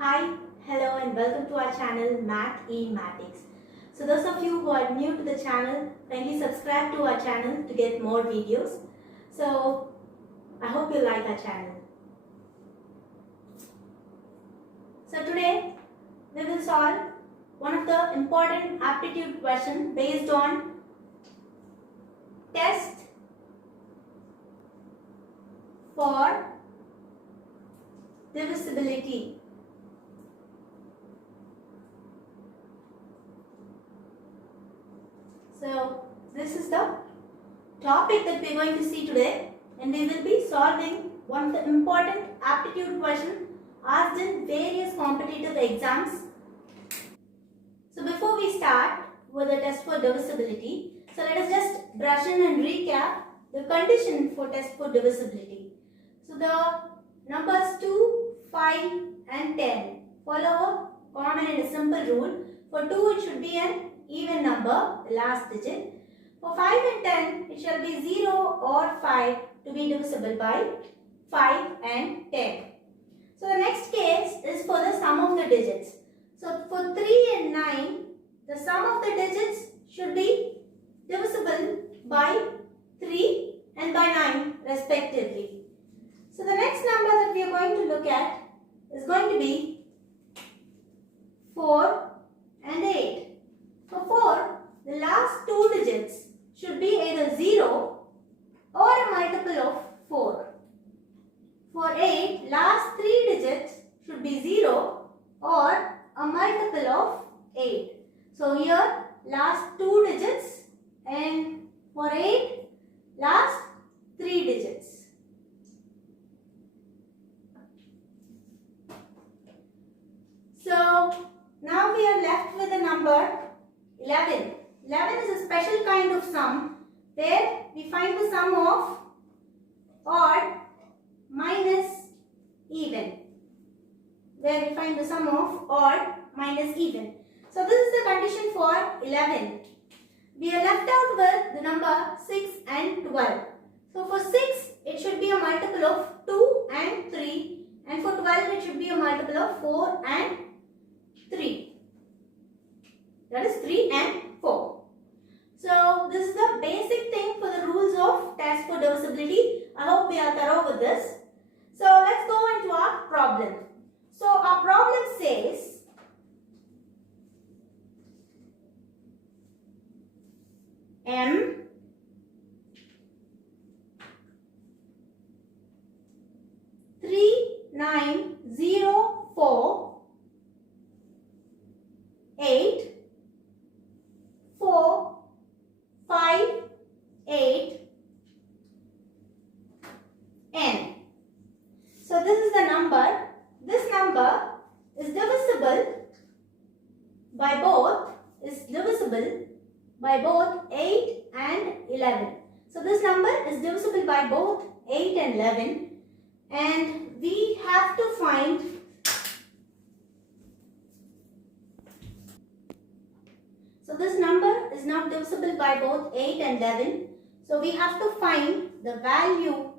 Hi, hello and welcome to our channel Math Matics. So those of you who are new to the channel, kindly subscribe to our channel to get more videos. So I hope you like our channel. So today we will solve one of the important aptitude question based on test for divisibility. So this is the topic that we are going to see today, and we will be solving one of the important aptitude questions asked in various competitive exams. So before we start with the test for divisibility, so let us just brush in and recap the condition for test for divisibility. So the numbers 2, 5 and 10 follow a common and a simple rule. For 2 it should be an even number, the last digit. For 5 and 10, it shall be 0 or 5 to be divisible by 5 and 10. So the next case is for the sum of the digits. So for 3 and 9, the sum of the digits should be divisible by 3 and by 9 respectively. So the next number that we are going to look at is going to be 4 and 8. For 4, the last two digits should be either 0 or a multiple of 4. For 8, last three digits should be 0 or a multiple of 8. So here last two digits, and for 8, last three digits. So now we are left with the number 11. 11 is a special kind of sum where we find the sum of odd minus even. Where we find the sum of odd minus even. So this is the condition for 11. We are left out with the number 6 and 12. So for 6 it should be a multiple of 2 and 3, and for 12 it should be a multiple of 4 and 3. That is 3 and 4. So this is the basic thing for the rules of test for divisibility. I hope we are thorough with this. So let's go into our problem. So our problem says M three nine 0 4 8 4 5 8 n. So this is the number. This number is divisible by both 8 and 11. So this number is divisible by both 8 and 11, and we have to find So this number is not divisible by both 8 and 11. So we have to find the value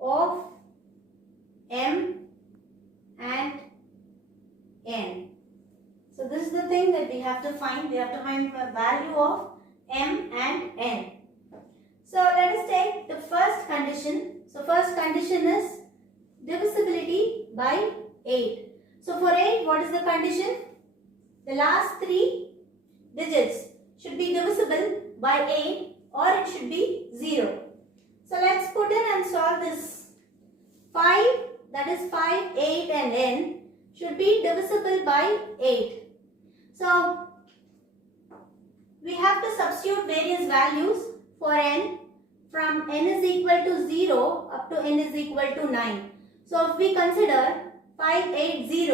of m and n. So this is the thing that we have to find. We have to find the value of m and n. So let us take the first condition. So first condition is divisibility by 8. So for 8, what is the condition? The last three digits should be divisible by 8 or it should be 0. So let's put in and solve this. 5, that is 5, 8 and n should be divisible by 8. So we have to substitute various values for n from n is equal to 0 up to n is equal to 9. So if we consider 580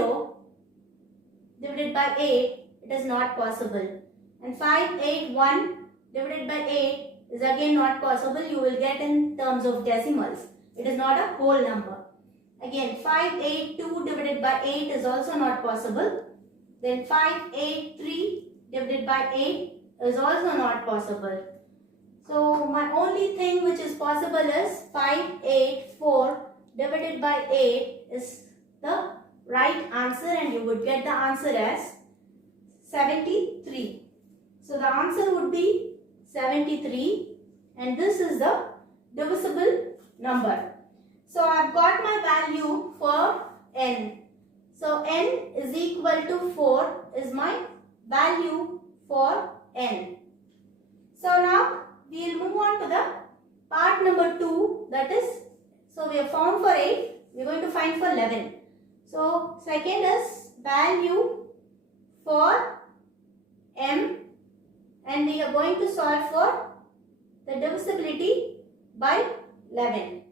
divided by 8, it is not possible. And 581 divided by 8 is again not possible. You will get in terms of decimals. It is not a whole number. Again 582 divided by 8 is also not possible. Then 583 divided by 8 is also not possible. So my only thing which is possible is 584 divided by 8 is the right answer and you would get the answer as 73. So the answer would be 73 and this is the divisible number. So I've got my value for n. So n is equal to 4 is my value for n. So now we will move on to the part number 2, that is, so we have found for 8, we are going to find for 11. So second is value for m and we are going to solve for the divisibility by 11.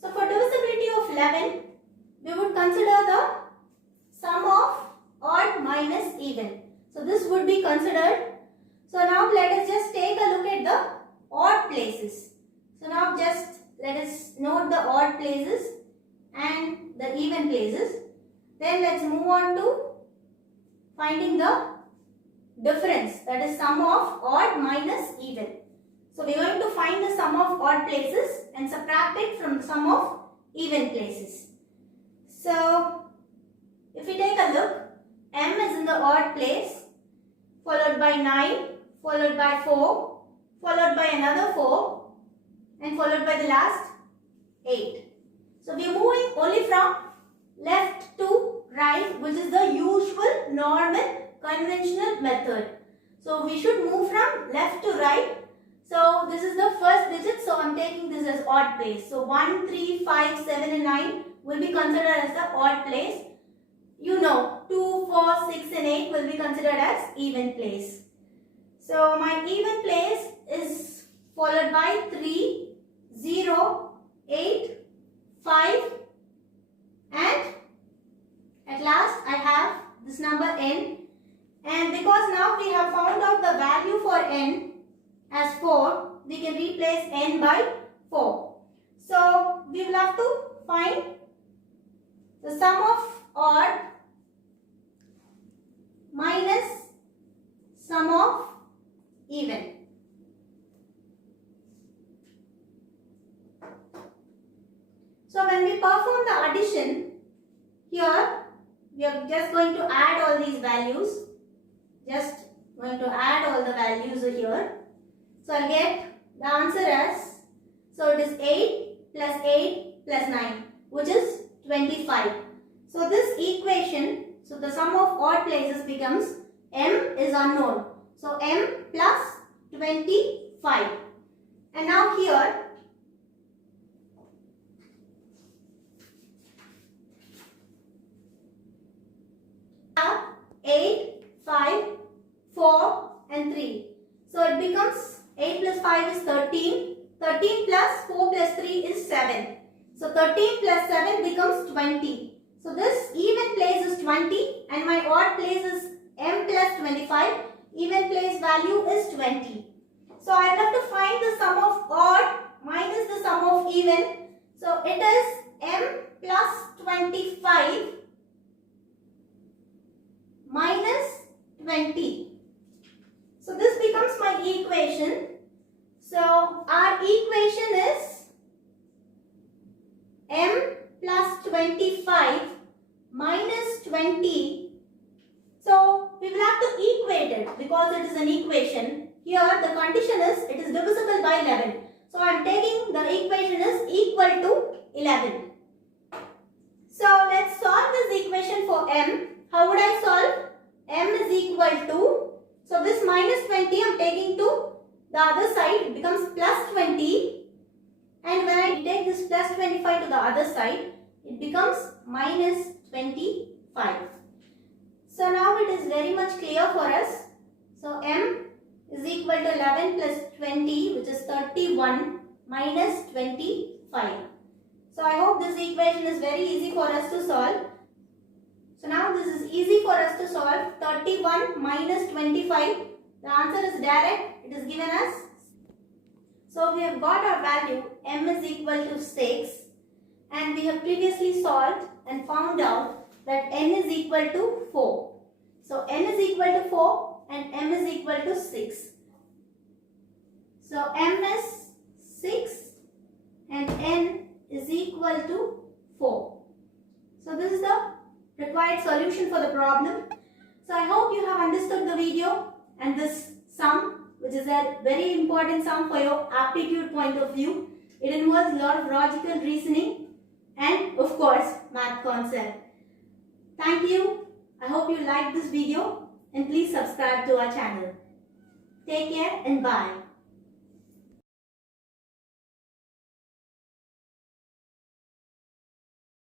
So for divisibility of 11, we would consider the sum of odd minus even. So this would be considered. So now let us just take a look at the odd places. So now just let us note the odd places and the even places. Then let's move on to finding the difference, that is sum of odd minus even. So we are going to find the sum of odd places and subtract it from the sum of even places. So if we take a look, m is in the odd place, followed by 9, followed by 4, followed by another 4 and followed by the last 8. So we are moving only from left to right, which is the usual normal conventional method. So we should move from left to right. So this is the first digit, so I am taking this as odd place. So 1, 3, 5, 7 and 9 will be considered as the odd place. You know, 2, 4, 6 and 8 will be considered as even place. So my even place is followed by 3, 0, 8, 5 and at last I have this number n, and because now we have found out the value for n as 4, we can replace n by 4. So we will have to find the sum of odd minus sum of even. So when we perform the addition, here we are just going to add all these values. Just going to add all the values here. So I'll get the answer as, so it is 8 plus 8 plus 9, which is 25. So this equation, so the sum of odd places becomes m is unknown. So m plus 25. And now here, have 8, 5, 4 and 3. So it becomes 8 plus 5 is 13. 13 plus 4 plus 3 is 7. So 13 plus 7 becomes 20. So this even place is 20 and my odd place is m plus 25. Even place value is 20. So I have to find the sum of odd minus the sum of even. So it is m plus 25 minus 20. So this becomes my equation. So our equation is m plus 25 minus 20. So we will have to equate it because it is an equation. Here the condition is it is divisible by 11. So I am taking the equation is equal to 11. So let's solve this equation for m. How would I solve? M is equal to, so this minus 20 I am taking to the other side, it becomes plus 20, and when I take this plus 25 to the other side, it becomes minus 25. So now it is very much clear for us. So m is equal to 11 plus 20, which is 31 minus 25. So I hope this equation is very easy for us to solve. So now this is easy for us to solve. 31 minus 25. The answer is direct. It is given as. So we have got our value m is equal to 6. And we have previously solved and found out that n is equal to 4. So n is equal to 4 and m is equal to 6. So m is 6 and n is equal to 4. right solution for the problem. So I hope you have understood the video and this sum, which is a very important sum for your aptitude point of view. It involves a lot of logical reasoning and of course math concept. Thank you. I hope you liked this video and please subscribe to our channel. Take care and bye.